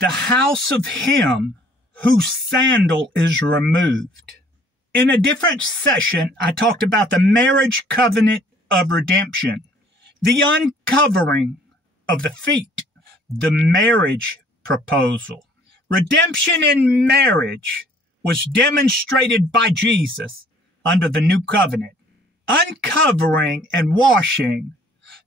the house of him whose sandal is removed. In a different session, I talked about the marriage covenant of redemption, the uncovering of the feet, the marriage proposal. Redemption in marriage was demonstrated by Jesus under the new covenant, uncovering and washing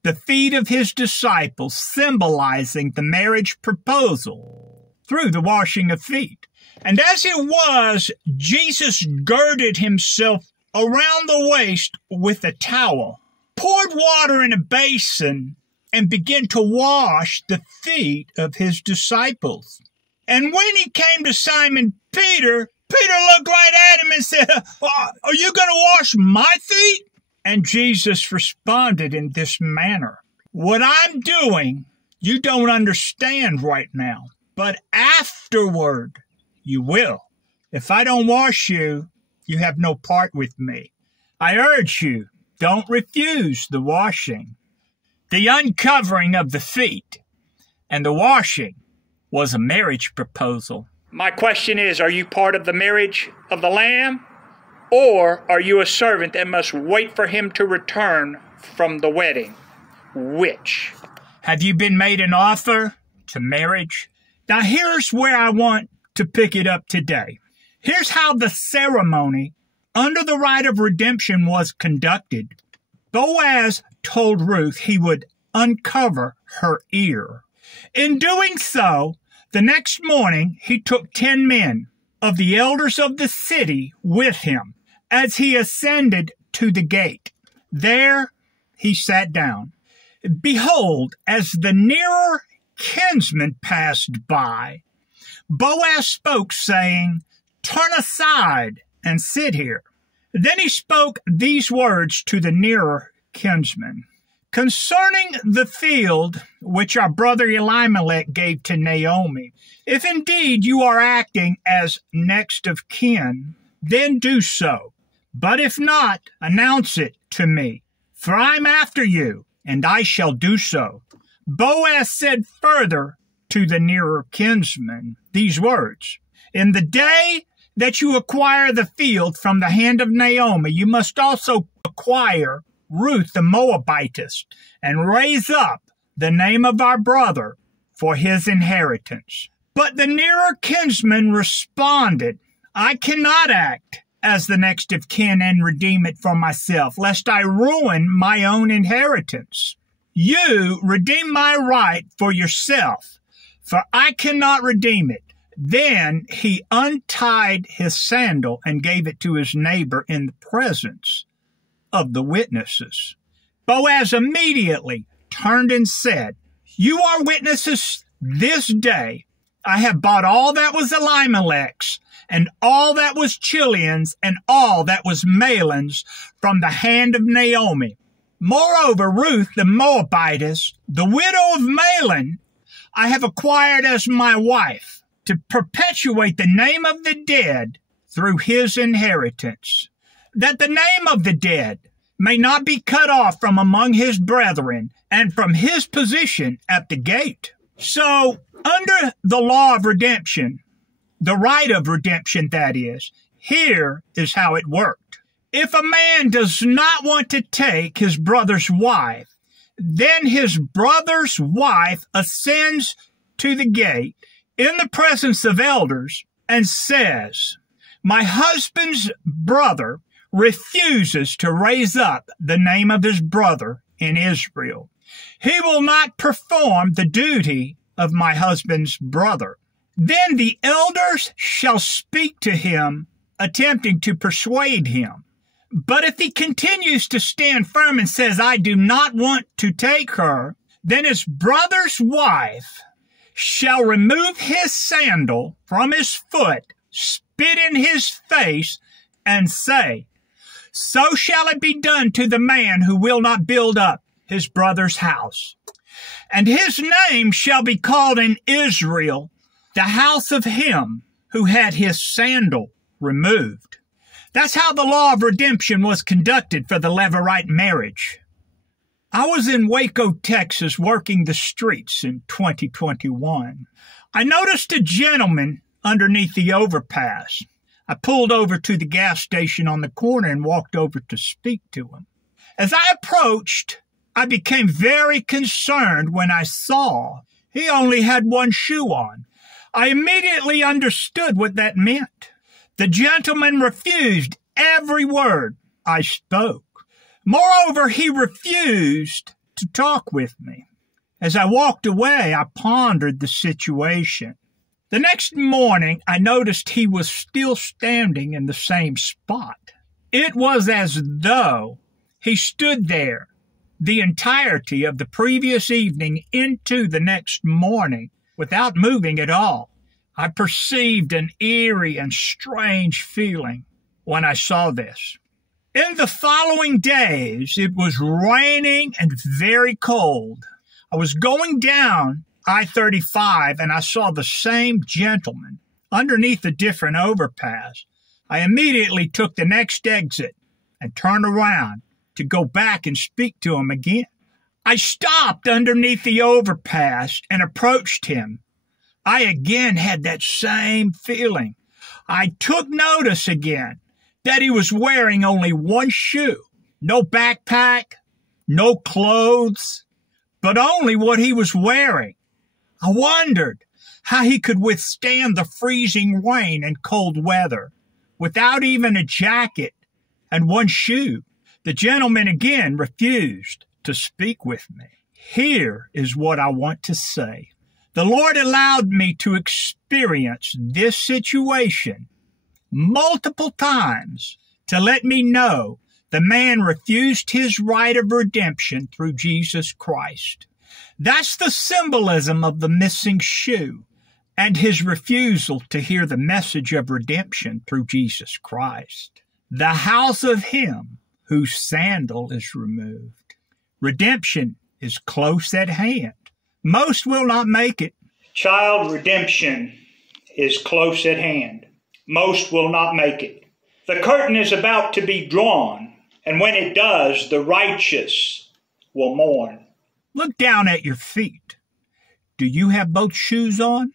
the feet of his disciples, symbolizing the marriage proposal through the washing of feet. And as it was, Jesus girded himself around the waist with a towel, poured water in a basin, and began to wash the feet of his disciples. And when he came to Simon Peter, Peter looked right at him and said, "Are you going to wash my feet?" And Jesus responded in this manner, "What I'm doing, you don't understand right now, but afterward you will. If I don't wash you, you have no part with me. I urge you, don't refuse the washing." The uncovering of the feet and the washing was a marriage proposal. My question is, are you part of the marriage of the Lamb? Or are you a servant that must wait for him to return from the wedding? Which? Have you been made an offer to marriage? Now here's where I want to pick it up today. Here's how the ceremony under the rite of redemption was conducted. Boaz told Ruth he would uncover her ear. In doing so, the next morning he took 10 men of the elders of the city with him as he ascended to the gate. There he sat down. Behold, as the nearer kinsman passed by, Boaz spoke, saying, "Turn aside and sit here." Then he spoke these words to the nearer kinsman: "Concerning the field which our brother Elimelech gave to Naomi, if indeed you are acting as next of kin, then do so. But if not, announce it to me, for I'm after you, and I shall do so." Boaz said further to the nearer kinsman these words: "In the day that you acquire the field from the hand of Naomi, you must also acquire Ruth the Moabitess, and raise up the name of our brother for his inheritance." But the nearer kinsman responded, "I cannot act as the next of kin and redeem it for myself, lest I ruin my own inheritance. You redeem my right for yourself, for I cannot redeem it." Then he untied his sandal and gave it to his neighbor in the presence of the witnesses. Boaz immediately turned and said, "You are witnesses this day. I have bought all that was Elimelech's, and all that was Chilion's, and all that was Mahlon's from the hand of Naomi. Moreover, Ruth the Moabitess, the widow of Mahlon, I have acquired as my wife, to perpetuate the name of the dead through his inheritance, that the name of the dead may not be cut off from among his brethren and from his position at the gate." So, under the law of redemption, the right of redemption, that is, here is how it worked. If a man does not want to take his brother's wife, then his brother's wife ascends to the gate in the presence of elders and says, "My husband's brother refuses to raise up the name of his brother in Israel. He will not perform the duty of my husband's brother. Then the elders shall speak to him, attempting to persuade him. But if he continues to stand firm and says, 'I do not want to take her,' then his brother's wife shall remove his sandal from his foot, spit in his face, and say, 'So shall it be done to the man who will not build up his brother's house.' And his name shall be called in Israel, the house of him who had his sandal removed." That's how the law of redemption was conducted for the Levirate marriage. I was in Waco, Texas, working the streets in 2021. I noticed a gentleman underneath the overpass. I pulled over to the gas station on the corner and walked over to speak to him. As I approached, I became very concerned when I saw he only had one shoe on. I immediately understood what that meant. The gentleman refused every word I spoke. Moreover, he refused to talk with me. As I walked away, I pondered the situation. The next morning, I noticed he was still standing in the same spot. It was as though he stood there the entirety of the previous evening into the next morning without moving at all. I perceived an eerie and strange feeling when I saw this. In the following days, it was raining and very cold. I was going down I-35 and I saw the same gentleman underneath a different overpass. I immediately took the next exit and turned around to go back and speak to him again. I stopped underneath the overpass and approached him. I again had that same feeling. I took notice again that he was wearing only one shoe, no backpack, no clothes, but only what he was wearing. I wondered how he could withstand the freezing rain and cold weather without even a jacket and one shoe. The gentleman again refused to speak with me. Here is what I want to say. The Lord allowed me to experience this situation multiple times to let me know the man refused his right of redemption through Jesus Christ. That's the symbolism of the missing shoe and his refusal to hear the message of redemption through Jesus Christ. The house of him whose sandal is removed. Redemption is close at hand. Most will not make it. Child, redemption is close at hand. Most will not make it. The curtain is about to be drawn, and when it does, the righteous will mourn. Look down at your feet. Do you have both shoes on?